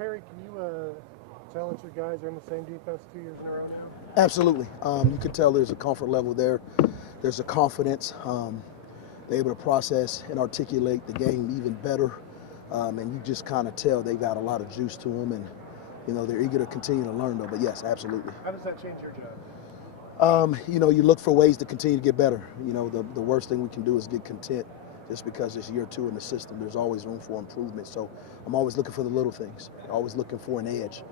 Perry, can you tell us your guys are in the same defense 2 years in a row now? Absolutely. You can tell there's a comfort level there. There's a confidence. They're able to process and articulate the game even better. And you just kind of tell they got a lot of juice to them, and they're eager to continue to learn though. But yes, absolutely. How does that change your job? You look for ways to continue to get better. The worst thing we can do is get content just because it's year 2 in the system. There's always room for improvement. So I'm always looking for the little things, always looking for an edge.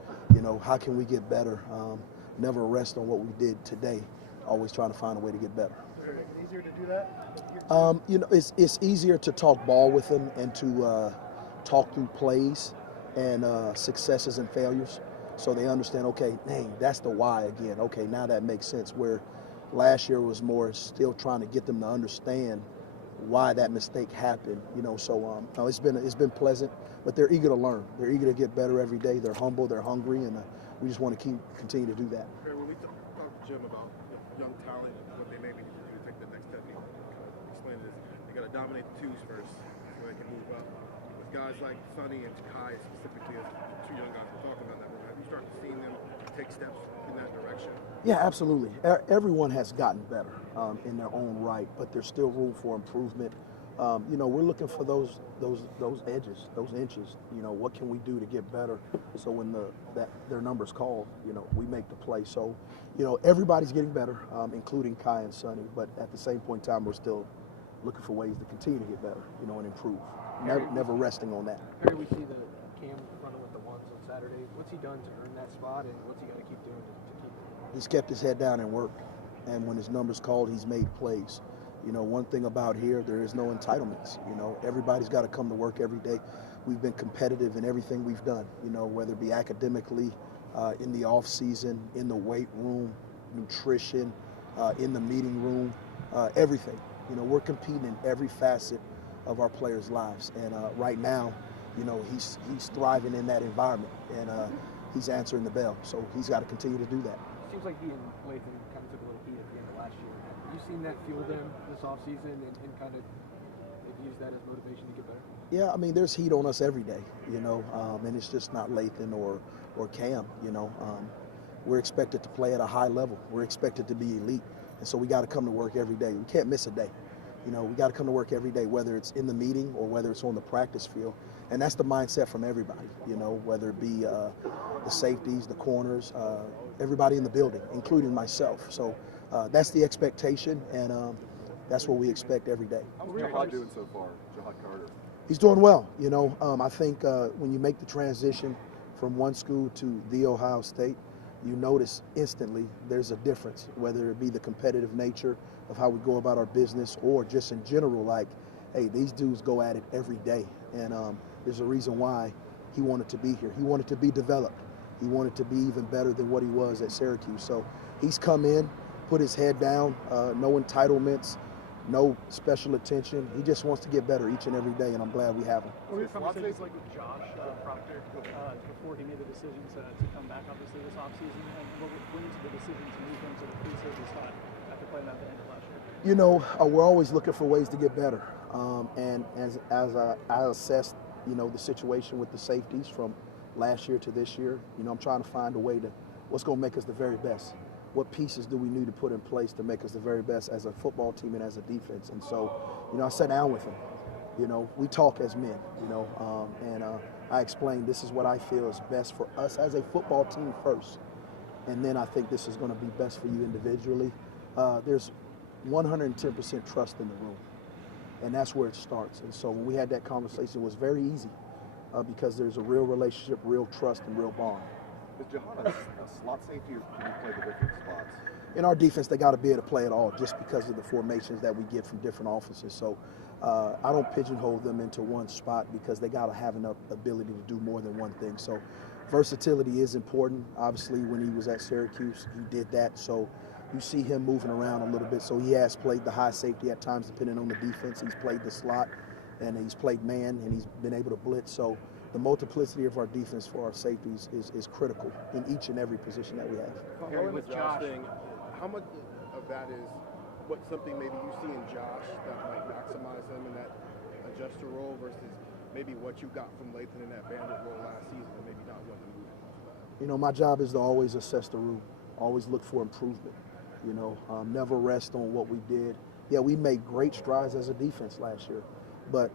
How can we get better? Never rest on what we did today, always trying to find a way to get better. Is it easier to do that? It's easier to talk ball with them and to talk through plays and successes and failures, so they understand, okay, dang, that's the why again. Okay, now that makes sense. Where last year was more still trying to get them to understand why that mistake happened. So it's been pleasant, but they're eager to learn. They're eager to get better every day. They're humble, they're hungry, and we just want to continue to do that. When we talk to Jim about young talent and what they maybe need to do to take the next step, he explained this. They got to dominate the twos first so they can move up. With guys like Sonny and Kai specifically, as 2 young guys we're talking about that, have you started seeing them take steps in that direction? Yeah, absolutely. Everyone has gotten better in their own right, but there's still room for improvement. We're looking for those edges, those inches. What can we do to get better? So when their number's called, we make the play. So, everybody's getting better, including Kai and Sonny. But at the same point in time, we're still looking for ways to continue to get better, and improve. Never resting on that. Harry, we see the Cam running with the ones on Saturday. What's he done to earn that spot, and what's he got to keep doing to keep it? He's kept his head down and worked. And when his number's called, he's made plays. One thing about here, there is no entitlements. Everybody's got to come to work every day. We've been competitive in everything we've done, whether it be academically, in the off season, in the weight room, nutrition, in the meeting room, everything. We're competing in every facet of our players' lives. And right now, he's thriving in that environment, and he's answering the bell. So he's got to continue to do that. It seems like he and Lathan kind of took a little heat at the end of last year. Have you seen that fuel them this offseason and kind of they've used that as motivation to get better? Yeah, there's heat on us every day, and it's just not Lathan or Cam, We're expected to play at a high level. We're expected to be elite. And so we got to come to work every day. We can't miss a day. We got to come to work every day, whether it's in the meeting or whether it's on the practice field. And that's the mindset from everybody, whether it be the safeties, the corners, everybody in the building, including myself. So that's the expectation, and that's what we expect every day. How's Jihad doing so far, Jihad Carter? He's doing well. I think when you make the transition from one school to The Ohio State, you notice instantly there's a difference, whether it be the competitive nature of how we go about our business or just in general, like, hey, these dudes go at it every day. And there's a reason why he wanted to be here. He wanted to be developed. He wanted to be even better than what he was at Syracuse. So he's come in, put his head down, no entitlements, no special attention. He just wants to get better each and every day, and I'm glad we have him. What were your conversations like with Josh Proctor before he made the decision to come back, obviously, this offseason? And what went into the decision to move him to the free safety spot after playing at the end of last year? We're always looking for ways to get better. And as I assessed, the situation with the safeties from last year to this year, I'm trying to find a way to what's going to make us the very best. What pieces do we need to put in place to make us the very best as a football team and as a defense? And so, I sat down with him. We talk as men, and I explained this is what I feel is best for us as a football team first. And then I think this is going to be best for you individually. There's 110% trust in the room, and that's where it starts. And so when we had that conversation, it was very easy because there's a real relationship, real trust, and real bond. Is Jihad a slot safety, or can you play the different spots? In our defense, they got to be able to play it all just because of the formations that we get from different offenses. So I don't pigeonhole them into one spot because they got to have enough ability to do more than one thing. So versatility is important. Obviously, when he was at Syracuse, he did that. So you see him moving around a little bit. So he has played the high safety at times, depending on the defense. He's played the slot, and he's played man, and he's been able to blitz. So the multiplicity of our defense for our safeties is critical in each and every position that we have. Harry, with Josh thing, how much of that is something maybe you see in Josh that might maximize him in that adjuster role versus maybe what you got from Lathan in that bandit role last season and maybe not You know, my job is to always assess the room, always look for improvement. You know, never rest on what we did. Yeah, we made great strides as a defense last year, but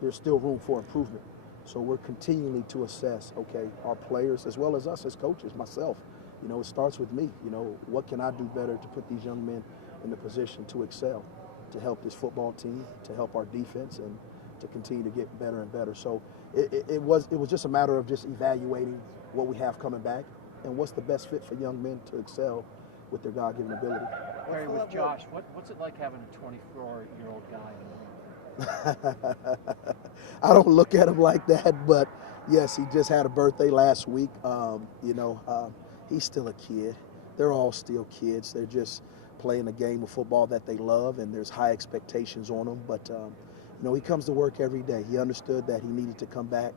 there's still room for improvement. So we're continually to assess, okay, our players as well as us as coaches, myself, you know, it starts with me. You know, what can I do better to put these young men in the position to excel, to help this football team, to help our defense, and to continue to get better and better. So it was just a matter of just evaluating what we have coming back and what's the best fit for young men to excel with their God-given ability. Harry, with Josh, what's it like having a 24-year-old guy in the room? I don't look at him like that, but yes, he just had a birthday last week. He's still a kid. They're all still kids. They're just playing a game of football that they love, and there's high expectations on them. But, he comes to work every day. He understood that he needed to come back.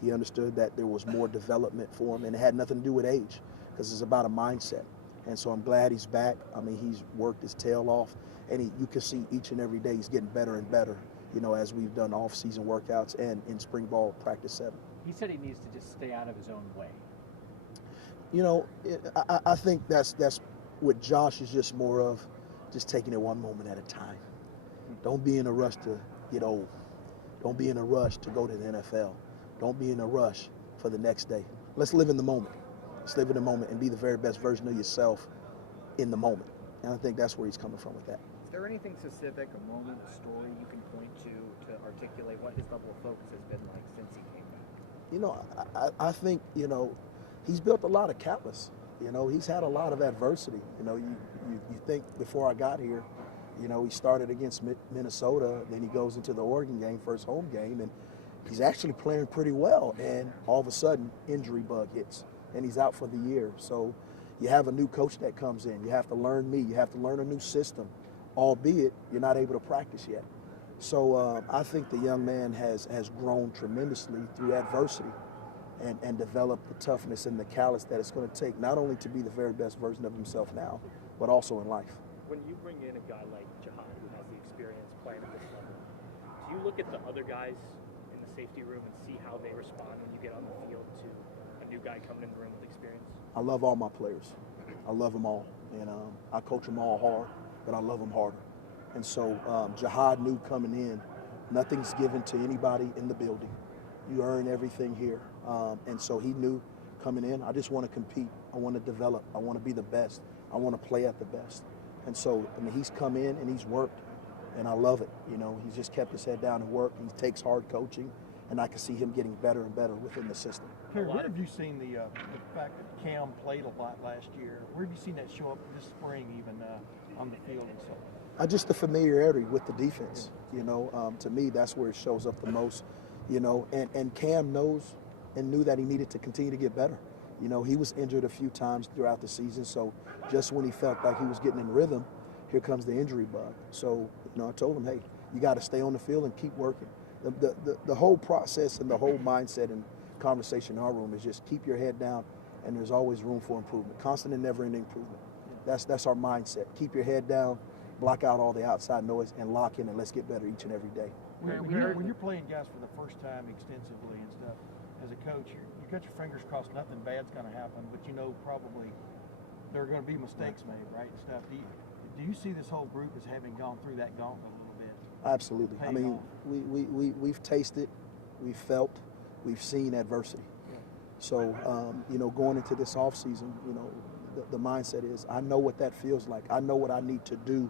He understood that there was more development for him, and it had nothing to do with age because it's about a mindset. And so I'm glad he's back. I mean, he's worked his tail off, and you can see each and every day he's getting better and better, as we've done off-season workouts and in spring ball practice 7. He said he needs to just stay out of his own way. I think that's what Josh is just more of, just taking it one moment at a time. Don't be in a rush to get old. Don't be in a rush to go to the NFL. Don't be in a rush for the next day. Let's live in the moment. Let's live in the moment and be the very best version of yourself in the moment. And I think that's where he's coming from with that. Is there anything specific, a moment, a story you can point to articulate what his level of focus has been like since he came back? I think, he's built a lot of callus. He's had a lot of adversity. You think before I got here, he started against Minnesota, then he goes into the Oregon game, first home game, and he's actually playing pretty well. And all of a sudden, injury bug hits, and he's out for the year. So you have a new coach that comes in. You have to learn me. You have to learn a new system, albeit you're not able to practice yet. So I think the young man has grown tremendously through adversity and developed the toughness and the callous that it's going to take not only to be the very best version of himself now, but also in life. When you bring in a guy like Jihad, who has the experience playing at this level, do you look at the other guys in the safety room and see how they respond when you get on the field to a new guy coming in the room with experience? I love all my players. I love them all. And I coach them all hard, but I love them harder. And so Jihad knew coming in, nothing's given to anybody in the building. You earn everything here. And so he knew coming in, I just want to compete. I want to develop. I want to be the best. I want to play at the best. And so, he's come in and he's worked, and I love it. He's just kept his head down and worked. He takes hard coaching, and I can see him getting better and better within the system. Where have you seen the fact that Cam played a lot last year? Where have you seen that show up this spring, even on the field and so? Just the familiarity with the defense. To me, that's where it shows up the most. And Cam knows and knew that he needed to continue to get better. He was injured a few times throughout the season, so just when he felt like he was getting in rhythm, here comes the injury bug. So, I told him, hey, you got to stay on the field and keep working. The whole process and the whole mindset and conversation in our room is just keep your head down, and there's always room for improvement, constant and never-ending improvement. That's our mindset. Keep your head down, block out all the outside noise, and lock in, and let's get better each and every day. When you're playing guys for the first time extensively and stuff, as a coach, you got your fingers crossed nothing bad's going to happen, but probably there are going to be mistakes made, right, and stuff. Do you see this whole group as having gone through that gauntlet a little bit? Absolutely. I mean, we've tasted, we've felt, we've seen adversity. Yeah. So, going into this offseason, the mindset is I know what that feels like. I know what I need to do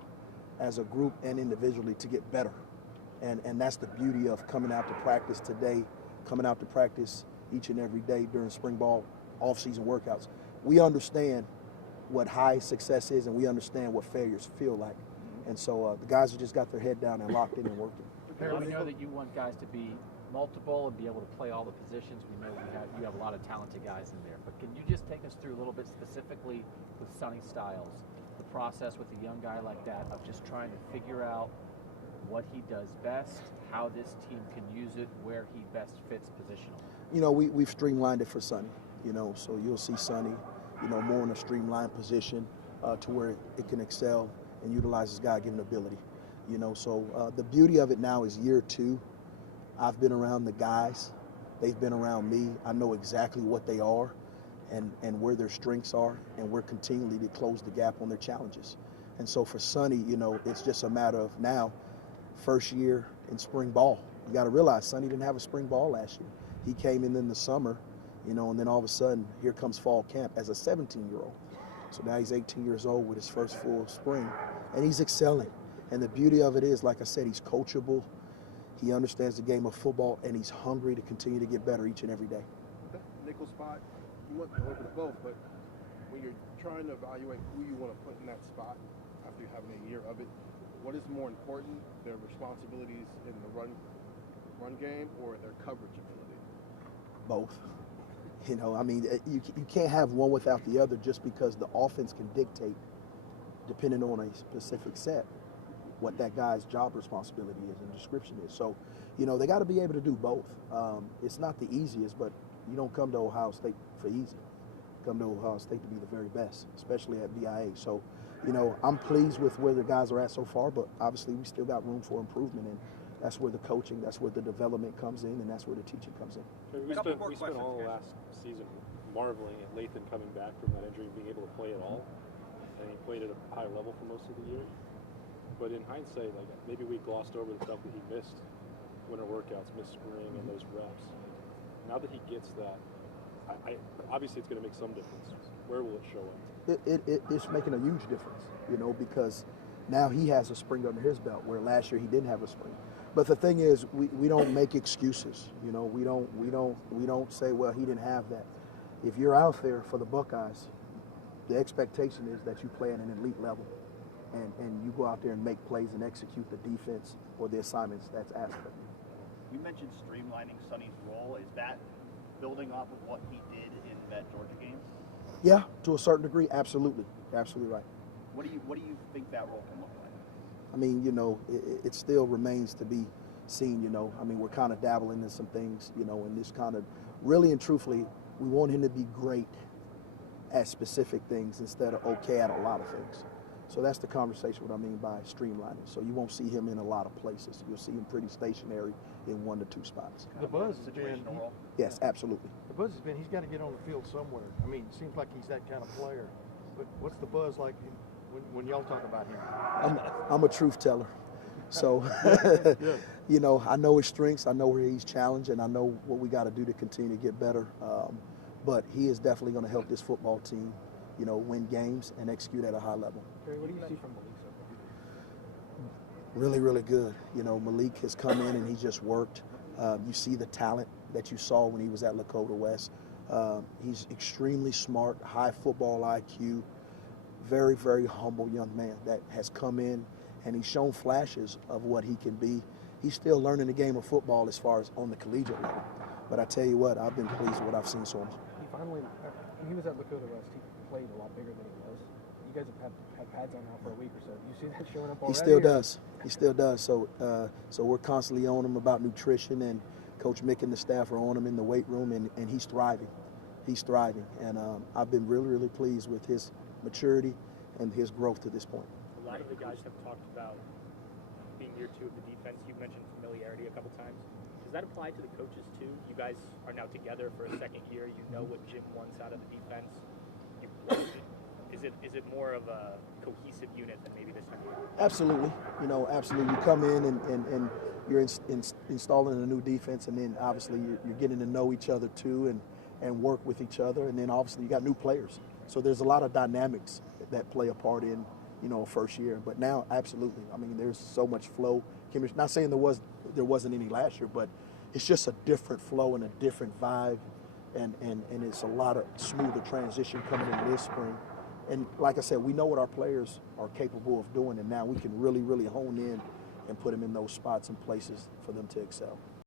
as a group and individually to get better. And that's the beauty of coming out to practice today, coming out to practice each and every day during spring ball, off-season workouts. We understand what high success is, and we understand what failures feel like. And so the guys have just got their head down and locked in and working. We know that you want guys to be multiple and be able to play all the positions. We know you have a lot of talented guys in there. But can you just take us through a little bit specifically with Sonny Styles, the process with a young guy like that of just trying to figure out what he does best, how this team can use it, where he best fits positionally? We've streamlined it for Sonny, so you'll see Sonny, more in a streamlined position to where it can excel and utilize his God-given ability. So the beauty of it now is year 2. I've been around the guys. They've been around me. I know exactly what they are. and where their strengths are, and we're continually to close the gap on their challenges. And so for Sonny, you know, it's just a matter of now, first year in spring ball. You got to realize Sonny didn't have a spring ball last year. He came in the summer, you know, and then all of a sudden, here comes fall camp as a 17-year-old. So now he's 18 years old with his first full spring, and he's excelling. And the beauty of it is, like I said, he's coachable. He understands the game of football, and he's hungry to continue to get better each and every day. That nickel spot, you want to work with both, but when you're trying to evaluate who you want to put in that spot after having a year of it, what is more important, their responsibilities in the run game or their coverage ability? Both. You know, I mean, you can't have one without the other just because the offense can dictate, depending on a specific set, what that guy's job responsibility is and description is. So, you know, they got to be able to do both. It's not the easiest, but you don't come to Ohio State for easy. You come to Ohio State to be the very best, especially at BIA. So, you know, I'm pleased with where the guys are at so far, but obviously we still got room for improvement, and that's where the coaching, that's where the development comes in, and that's where the teaching comes in. We spent all last season marveling at Lathan coming back from that injury and being able to play at all, and he played at a high level for most of the year. But in hindsight, like maybe we glossed over the stuff that he missed, winter workouts, missed spring, and those reps. Now that he gets that, obviously it's going to make some difference. Where will it show up? It's making a huge difference, you know, because now he has a spring under his belt where last year he didn't have a spring. But the thing is, we don't make excuses, you know. We don't say, well, he didn't have that. If you're out there for the Buckeyes, the expectation is that you play at an elite level, and you go out there and make plays and execute the defense or the assignments that's asked of you. You mentioned streamlining Sonny's role. Is that building off of what he did in that Georgia game? Yeah, to a certain degree, absolutely, absolutely right. What do you think that role can look like? I mean, you know, it still remains to be seen, you know. I mean, we're kind of dabbling in some things, you know, and this kind of really and truthfully, we want him to be great at specific things instead of okay at a lot of things. So that's the conversation, what I mean by streamlining. So you won't see him in a lot of places. You'll see him pretty stationary in 1 to 2 spots. The buzz has been, yes, absolutely. The buzz has been he's got to get on the field somewhere. I mean, it seems like he's that kind of player. But what's the buzz like when y'all talk about him? I'm a truth teller. So, you know, I know his strengths, I know where he's challenged, and I know what we got to do to continue to get better. But he is definitely going to help this football team, you know, win games and execute at a high level. Barry, what do you see from Malik so far? Really, really good. You know, Malik has come in and he just worked. You see the talent that you saw when he was at Lakota West. He's extremely smart, high football IQ, very, very humble young man that has come in and he's shown flashes of what he can be. He's still learning the game of football as far as on the collegiate level. But I tell you what, I've been pleased with what I've seen so much. He finally, when he was at Lakota West, he played a lot bigger than he was. You guys have had pads on now for a week or so. Do you see that showing up already? He still does. He still does. So, so we're constantly on him about nutrition, and Coach Mick and the staff are on him in the weight room, and he's thriving. He's thriving, and I've been really, really pleased with his maturity and his growth to this point. A lot of the guys have talked about being year 2 of the defense. You've mentioned familiarity a couple times. Does that apply to the coaches too? You guys are now together for a second year. You know what Jim wants out of the defense. Is it more of a cohesive unit than maybe this time? Absolutely. You know, absolutely. You come in and you're installing a new defense, and then obviously you're getting to know each other too and work with each other, and then obviously you got new players. So there's a lot of dynamics that play a part in, you know, first year. But now, absolutely. I mean, there's so much flow. Not saying there wasn't any last year, but it's just a different flow and a different vibe, and it's a lot of smoother transition coming into this spring. And like I said, we know what our players are capable of doing, and now we can really, really hone in and put them in those spots and places for them to excel.